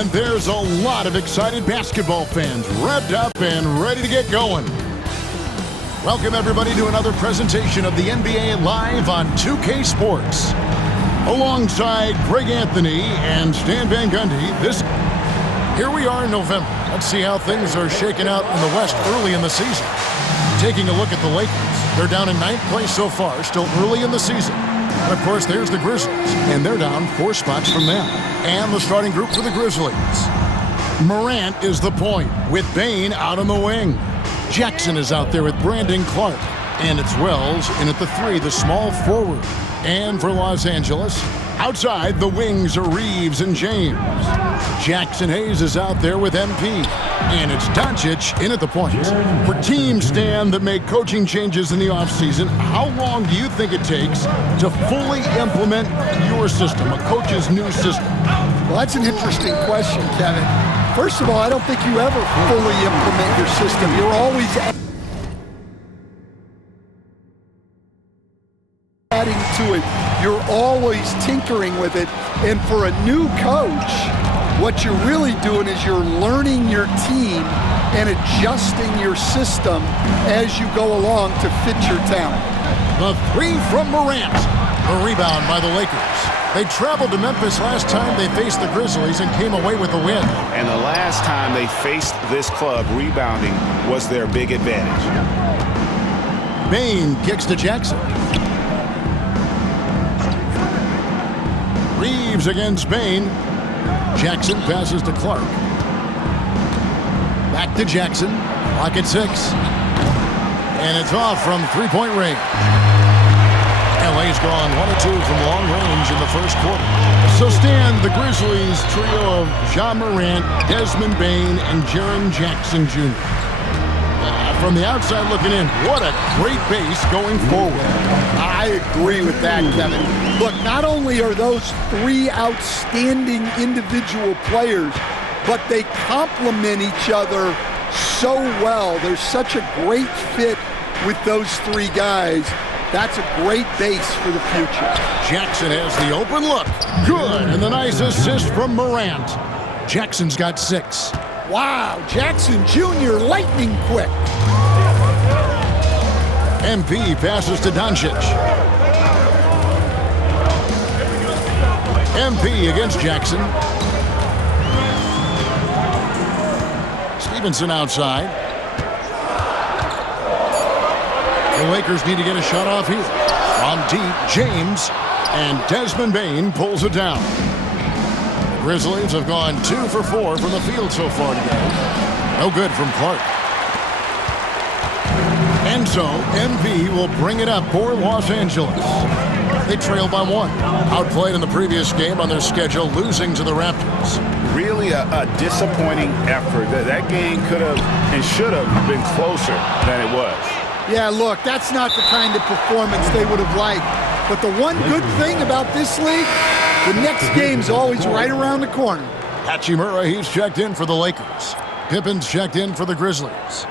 And there's a lot of excited basketball fans revved up and ready to get going. Welcome, everybody, to another presentation of the NBA Live on 2K Sports. Alongside Greg Anthony and Stan Van Gundy, here we are in November. Let's see how things are shaking out in the West early in the season. Taking a look at the Lakers. They're down in 9th place so far, still early in the season. And of course, there's the Grizzlies, and they're down 4 spots from them. And the starting group for the Grizzlies. Morant is the point, with Bane out on the wing. Jackson is out there with Brandon Clark. And it's Wells in at the 3, the small forward. And for Los Angeles, outside the wings are Reeves and James. Jackson Hayes is out there with MP. And it's Doncic in at the point. For teams, Stan, that make coaching changes in the offseason, how long do you think it takes to fully implement your system, a coach's new system? Well, that's an interesting question, Kevin. First of all, I don't think you ever fully implement your system. You're always adding to it. You're always tinkering with it. And for a new coach, what you're really doing is you're learning your team and adjusting your system as you go along to fit your talent. The 3 from Morant. A rebound by the Lakers. They traveled to Memphis last time they faced the Grizzlies and came away with a win. And the last time they faced this club, rebounding was their big advantage. Bane kicks to Jackson. Reeves against Bane. Jackson passes to Clark. Back to Jackson. Clock at 6. And it's off from three-point range. LA's gone 1 of 2 from long range in the first quarter. So Stan, the Grizzlies trio of Ja Morant, Desmond Bane, and Jaren Jackson Jr. From the outside looking in, what a great base going forward. I agree with that, Kevin. Look, not only are those 3 outstanding individual players, but they complement each other so well. There's such a great fit with those 3 guys. That's a great base for the future. Jackson has the open look. Good, and the nice assist from Morant. Jackson's got 6. Wow, Jackson Jr. lightning quick. MP passes to Doncic. MP against Jackson. Stevenson outside. The Lakers need to get a shot off here. From deep, James, and Desmond Bane pulls it down. The Grizzlies have gone 2 for 4 from the field so far today. No good from Clark. And so, MP will bring it up for Los Angeles. They trail by 1. Outplayed in the previous game on their schedule, losing to the Raptors. Really a disappointing effort. That game could have and should have been closer than it was. Yeah, look, that's not the kind of performance they would have liked. But the one good thing about this league, the next game's always right around the corner. Hachimura, he's checked in for the Lakers. Pippen's checked in for the Grizzlies.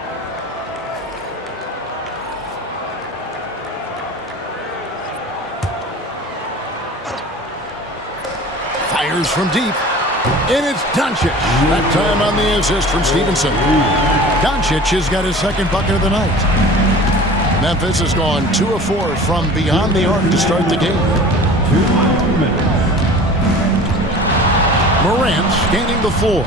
Fires from deep. And it's Doncic. That time on the assist from Stevenson. Doncic has got his 2nd bucket of the night. Memphis has gone 2 of 4 from beyond the arc to start the game. Morant scanning the floor.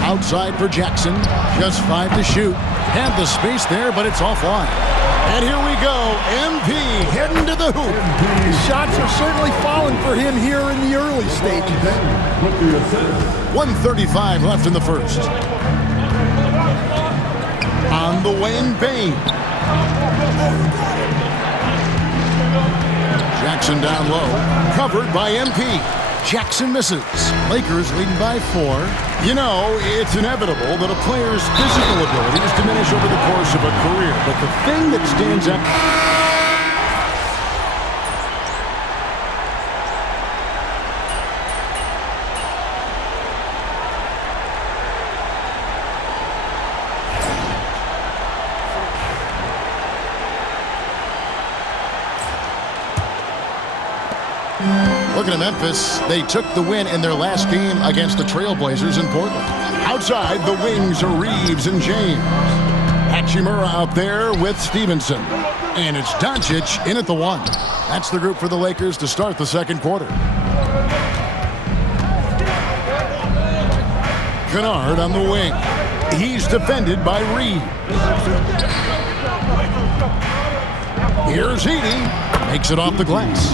Outside for Jackson. Just 5 to shoot. Had the space there, but it's offline. And here we go. MP heading to the hoop. Shots are certainly falling for him here in the early stages. 1:35 left in the first. On the wing, Bane. Jackson down low. Covered by MP. Jackson misses. Lakers leading by 4. You know, it's inevitable that a player's physical abilities diminish over the course of a career. But the thing that stands out... Looking at Memphis, they took the win in their last game against the Trailblazers in Portland. Outside, the wings are Reeves and James. Hachimura out there with Stevenson. And it's Doncic in at the 1. That's the group for the Lakers to start the second quarter. Kennard on the wing. He's defended by Reeves. Here's Edey. Makes it off the glass.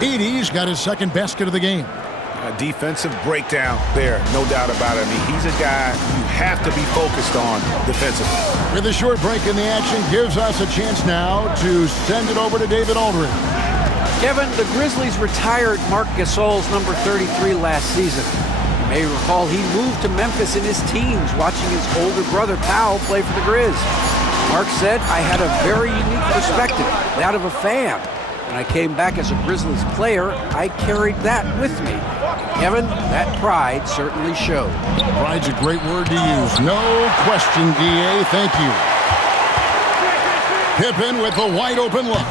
Edey's got his second basket of the game. A defensive breakdown there, no doubt about it. I mean, he's a guy you have to be focused on defensively. With a short break in the action, gives us a chance now to send it over to David Aldridge. Kevin, the Grizzlies retired Marc Gasol's number 33 last season. You may recall he moved to Memphis in his teens, watching his older brother Powell play for the Grizz. Mark said, "I had a very unique perspective, that of a fan. When I came back as a Grizzlies player, I carried that with me." Kevin, that pride certainly showed. Pride's a great word to use. No question, D.A. Thank you. Pippen with a wide open look.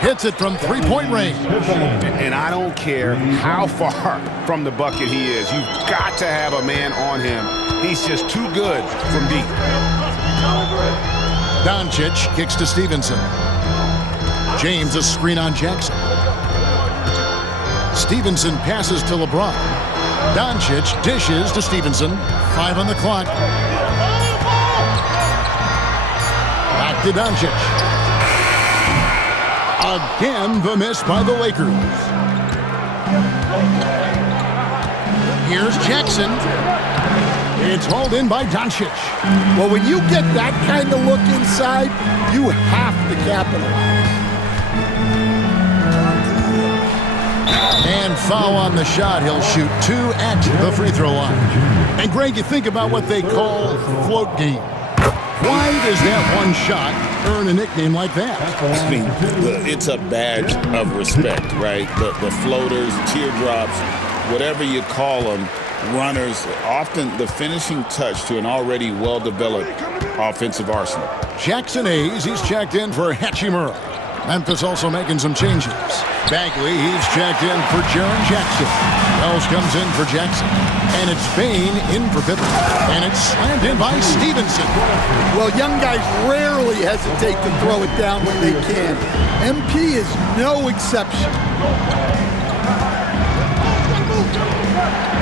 Hits it from three-point range. And I don't care how far from the bucket he is. You've got to have a man on him. He's just too good from deep. Doncic kicks to Stevenson. James a screen on Jackson. Stevenson passes to LeBron. Doncic dishes to Stevenson. 5 on the clock. Back to Doncic. Again, the miss by the Lakers. Here's Jackson. It's hauled in by Doncic. Well, when you get that kind of look inside, you have to capitalize. And foul on the shot. He'll shoot 2 at the free throw line. And Greg, you think about what they call float game. Why does that one shot earn a nickname like that? I mean, it's a badge of respect, right? The floaters, teardrops, whatever you call them, runners, often the finishing touch to an already well-developed offensive arsenal. Jackson Hayes, he's checked in for Hachimura. Memphis also making some changes. Bagley, he's checked in for Jaren Jackson. Wells comes in for Jackson. And it's Bain in for Pippen. And it's slammed in by Stevenson. Well, young guys rarely hesitate to throw it down when they can. MP is no exception.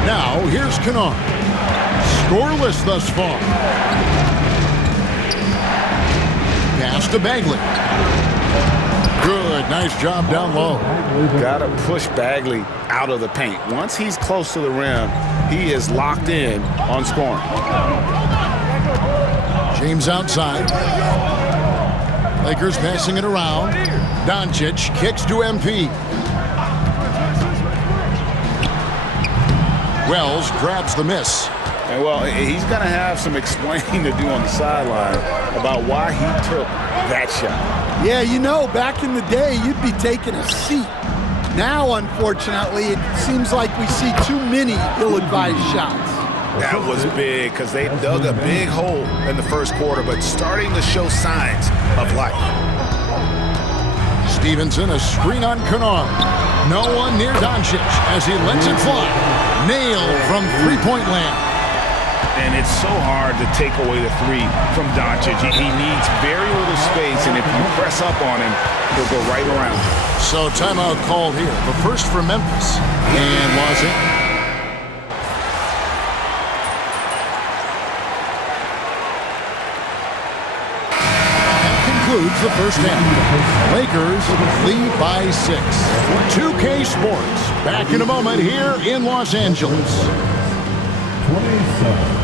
Now, here's Kennard. Scoreless thus far. Pass to Bagley. Good, nice job down low. Got to push Bagley out of the paint. Once he's close to the rim, he is locked in on scoring. James outside. Lakers passing it around. Doncic kicks to MP. Wells grabs the miss. And well, he's going to have some explaining to do on the sideline about why he took that shot. Yeah, you know, back in the day, you'd be taking a seat. Now, unfortunately, it seems like we see too many ill-advised shots. That was big because they dug a big hole in the first quarter, but starting to show signs of life. Stevenson, a screen on Kennard. No one near Doncic as he lets it fly. Nailed from three-point land. And it's so hard to take away the three from Doncic. He needs very little space, and if you press up on him, he'll go right around. So timeout called here. The first for Memphis. And was it? That concludes the first half. Lakers lead by 6. 2K Sports. Back in a moment here in Los Angeles. 27.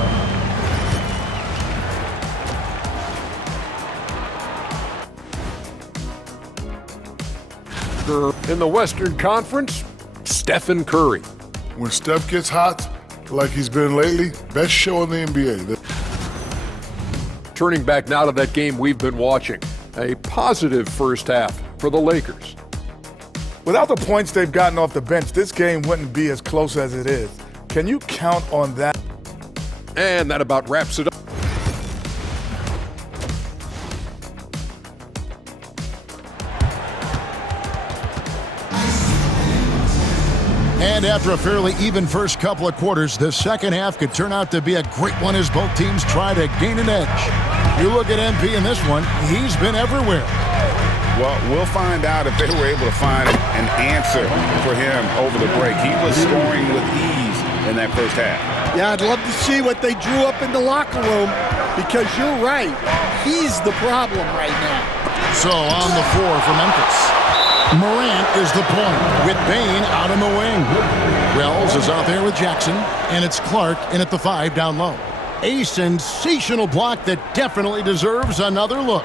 In the Western Conference, Stephen Curry. When Steph gets hot, like he's been lately, best show in the NBA. Turning back now to that game we've been watching. A positive first half for the Lakers. Without the points they've gotten off the bench, this game wouldn't be as close as it is. Can you count on that? And that about wraps it up. And after a fairly even first couple of quarters, the second half could turn out to be a great one as both teams try to gain an edge. You look at MP in this one, he's been everywhere. Well, we'll find out if they were able to find an answer for him over the break. He was scoring with ease in that first half. Yeah, I'd love to see what they drew up in the locker room, because you're right. He's the problem right now. So on the floor for Memphis, Morant is the point with Bane out on the wing. Wells is out there with Jackson, and it's Clark in at the 5 down low. A sensational block that definitely deserves another look.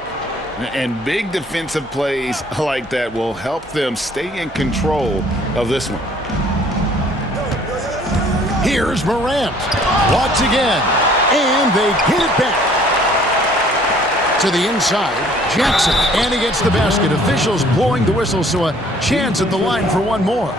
And big defensive plays like that will help them stay in control of this one. Here's Morant once again, and they get it back. To the inside, Jackson, and he gets the basket. Officials blowing the whistle, so a chance at the line for one more.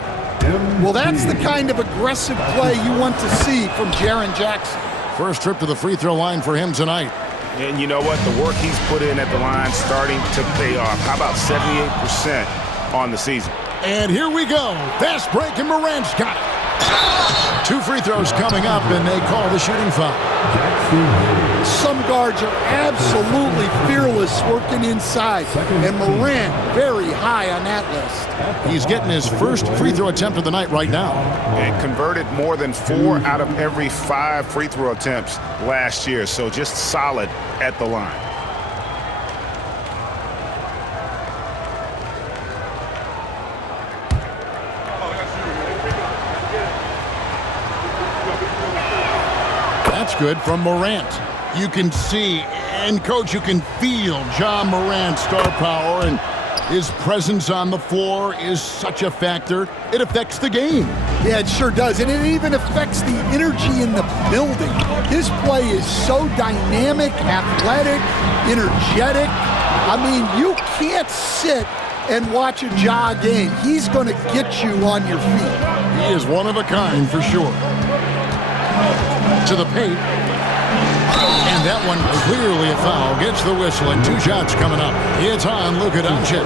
Well, that's the kind of aggressive play you want to see from Jaren Jackson. First trip to the free throw line for him tonight. And you know what? The work he's put in at the line starting to pay off. How about 78% on the season? And here we go. Fast break, and Morant's got it. 2 free throws coming up, and they call the shooting foul. Some guards are absolutely fearless working inside, and Morant very high on that list. He's getting his first free throw attempt of the night right now. And converted more than 4 out of every 5 free throw attempts last year, so just solid at the line. That's good from Morant. You can see, and coach, you can feel John Morant's star power, and his presence on the floor is such a factor. It affects the game. Yeah, it sure does, and it even affects the energy in the building. His play is so dynamic, athletic, energetic. I mean, you can't sit and watch a Ja game. He's going to get you on your feet. He is one of a kind for sure. To the paint. And that one clearly a foul. Gets the whistle, and 2 shots coming up. It's on Luka Doncic.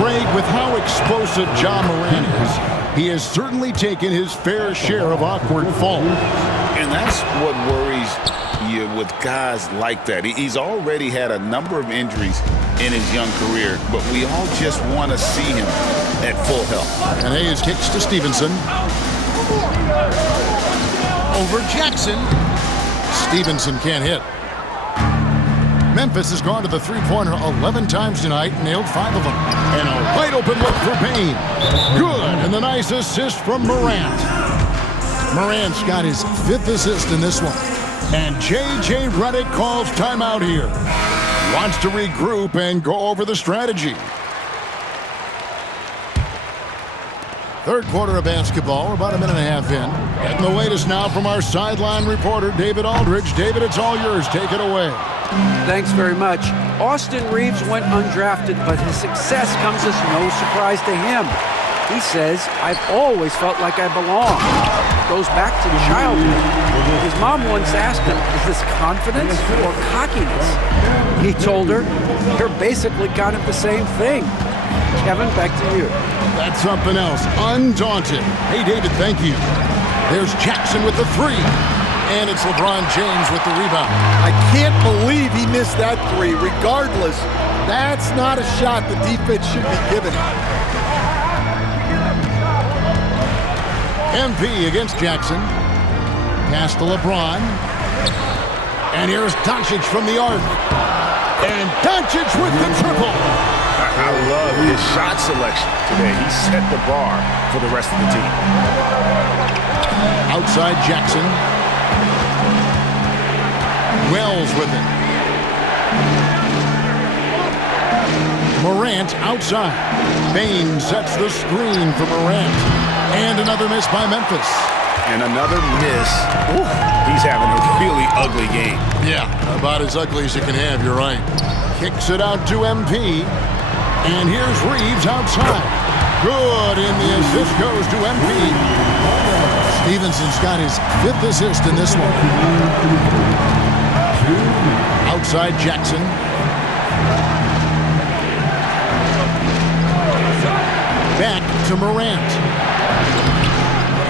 Greg, with how explosive Ja Morant is, he has certainly taken his fair share of awkward falls. And that's what worries you with guys like that. He's already had a number of injuries in his young career, but we all just want to see him at full health. And Hayes kicks to Stevenson. Over Jackson. Stevenson can't hit. Memphis has gone to the three-pointer 11 times tonight, nailed 5 of them. And a wide open look for Bane. Good, and the nice assist from Morant. Morant's got his 5th assist in this one. And J.J. Redick calls timeout here. Wants to regroup and go over the strategy. Third quarter of basketball. We're about a minute and a half in. Getting the latest now from our sideline reporter, David Aldridge. David, it's all yours. Take it away. Thanks very much. Austin Reeves went undrafted, but his success comes as no surprise to him. He says, "I've always felt like I belong." Goes back to childhood. His mom once asked him, "Is this confidence or cockiness?" He told her, "You're basically kind of the same thing." Kevin, back to you. That's something else. Undaunted. Hey, David, thank you. There's Jackson with the 3. And it's LeBron James with the rebound. I can't believe he missed that 3. Regardless, that's not a shot the defense should be giving him. MP against Jackson. Pass to LeBron. And here's Doncic from the arc. And Doncic with the triple. I love his shot selection today. He set the bar for the rest of the team. Outside Jackson. Wells with it. Morant outside. Bane sets the screen for Morant. And another miss by Memphis. And another miss. Ooh, he's having a really ugly game. Yeah, about as ugly as you can have, you're right. Kicks it out to MP. And here's Reeves outside. Good, and the assist goes to MP. Stevenson's got his 5th assist in this one. Outside Jackson. Back to Morant.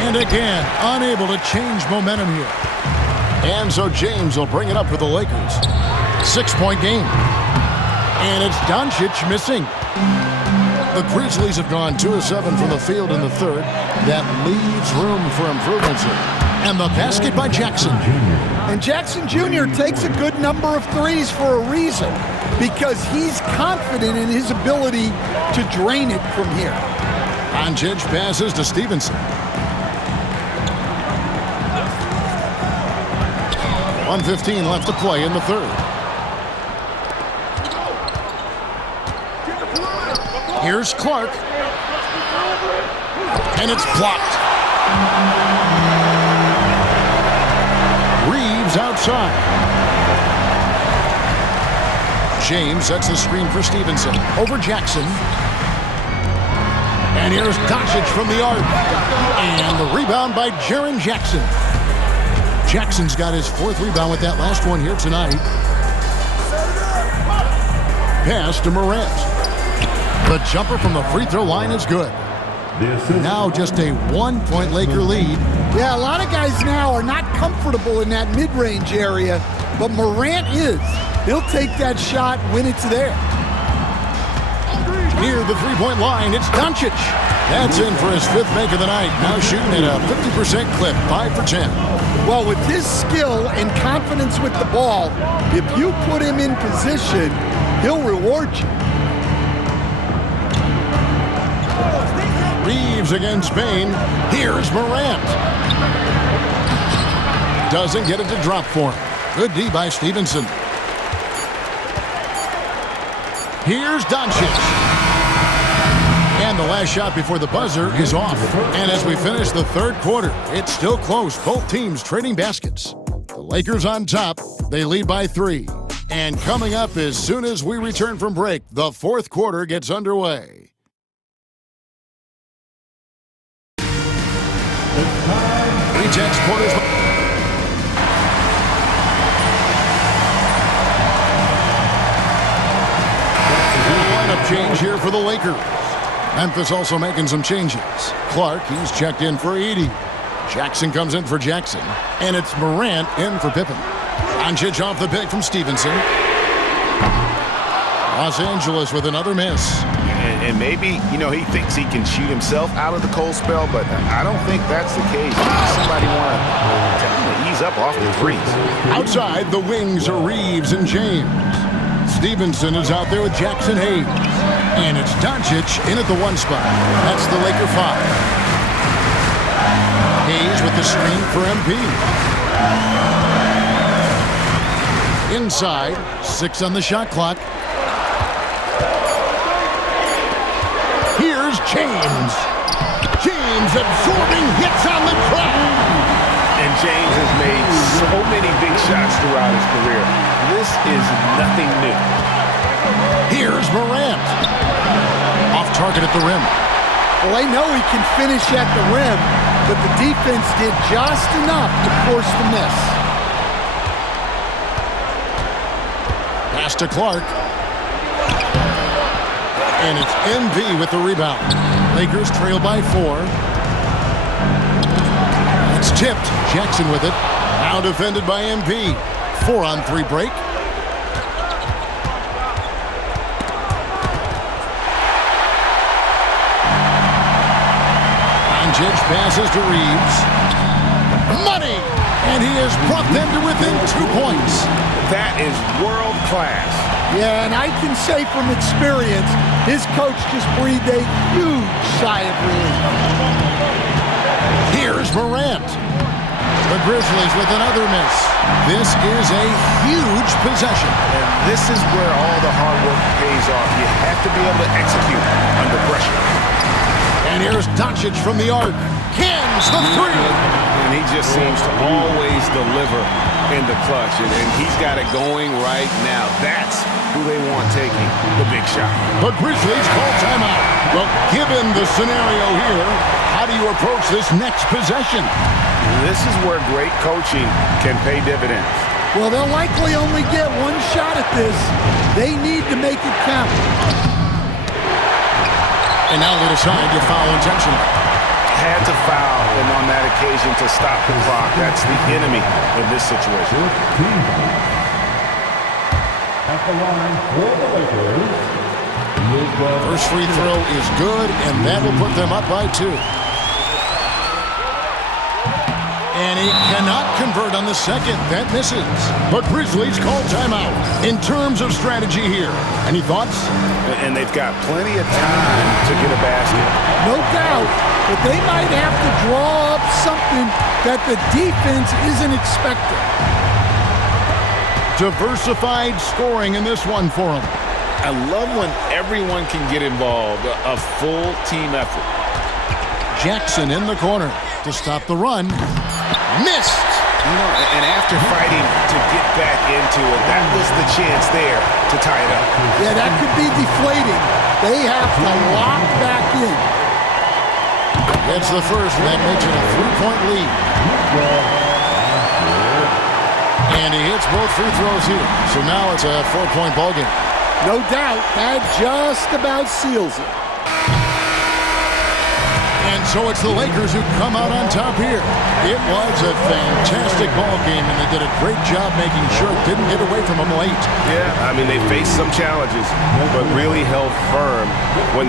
And again, unable to change momentum here. And so James will bring it up for the Lakers. 6-point game. And it's Doncic missing. The Grizzlies have gone 2 of 7 from the field in the third. That leaves room for improvements here. And the basket by Jackson. And Jackson Jr. takes a good number of threes for a reason, because he's confident in his ability to drain it from here. Doncic passes to Stevenson. 1:15 left to play in the third. Here's Clark. And it's blocked. Reeves outside. James sets the screen for Stevenson. Over Jackson. And here's Doncic from the arc. And the rebound by Jaren Jackson. Jackson's got his 4th rebound with that last one here tonight. Pass to Morant. The jumper from the free throw line is good. Now just a 1-point Laker lead. Yeah, a lot of guys now are not comfortable in that mid-range area, but Morant is. He'll take that shot when it's there. Near the 3-point line, it's Doncic. That's in for his 5th make of the night. Now shooting at a 50% clip, 5 for 10. Well, with his skill and confidence with the ball, if you put him in position, he'll reward you. Reeves against Bain. Here's Morant. Doesn't get it to drop for him. Good D by Stevenson. Here's Doncic. And the last shot before the buzzer is off. And as we finish the third quarter, it's still close. Both teams trading baskets. The Lakers on top. They lead by 3. And coming up as soon as we return from break, the fourth quarter gets underway. Rejects quarters. Lineup change here for the Lakers. Memphis also making some changes. Clark, he's checked in for Edey. Jackson comes in for Jackson. And it's Morant in for Pippen. Doncic off the pick from Stevenson. Los Angeles with another miss. And maybe, he thinks he can shoot himself out of the cold spell, but I don't think that's the case. Somebody want to tell him to ease up off the threes. Outside, the wings are Reeves and James. Stevenson is out there with Jackson Hayes. And it's Doncic in at the 1 spot. That's the Laker 5. Hayes with the screen for MP. Inside, 6 on the shot clock. Here's James. James absorbing hits on the track. And James has made so many big shots throughout his career. This is nothing new. Here's Morant. Off target at the rim. Well, they know he can finish at the rim, but the defense did just enough to force the miss. Pass to Clark. And it's MV with the rebound. Lakers trail by 4. It's tipped. Jackson with it. Now defended by MP. 4-on-3 break. Doncic passes to Reeves. Money! And he has brought them to within 2 points. That is world class. Yeah, and I can say from experience, his coach just breathed a huge sigh of relief. Here's Morant. The Grizzlies with another miss. This is a huge possession. And this is where all the hard work pays off. You have to be able to execute under pressure. And here's Doncic from the arc. Cans the 3. And he just seems to always deliver in the clutch. And he's got it going right now. That's who they want taking the big shot. The Grizzlies call timeout. Well, given the scenario here, how do you approach this next possession? This is where great coaching can pay dividends. Well, they'll likely only get 1 shot at this. They need to make it count. And now they decide to foul intentionally. had to foul, and on that occasion to stop the clock. That's the enemy in this situation. At the line for the Lakers, Luka. First free throw is good, and that will put them up by 2. And he cannot convert on the second. That misses. But Grizzlies call timeout. In terms of strategy here, any thoughts? And they've got plenty of time to get a basket. No doubt, but they might have to draw up something that the defense isn't expecting. Diversified scoring in this one for him. I love when everyone can get involved, a full team effort. Jackson in the corner to stop the run. Missed. You know, and after fighting to get back into it, that was the chance there to tie it up. Yeah, that could be deflating. They have to lock back in. That's the first, and that makes it a 3-point lead. And he hits both free throws here. So now it's a 4-point ball game. No doubt, that just about seals it. And so it's the Lakers who come out on top here. It was a fantastic ball game, and they did a great job making sure it didn't get away from them late. Yeah, I mean, they faced some challenges, but really held firm when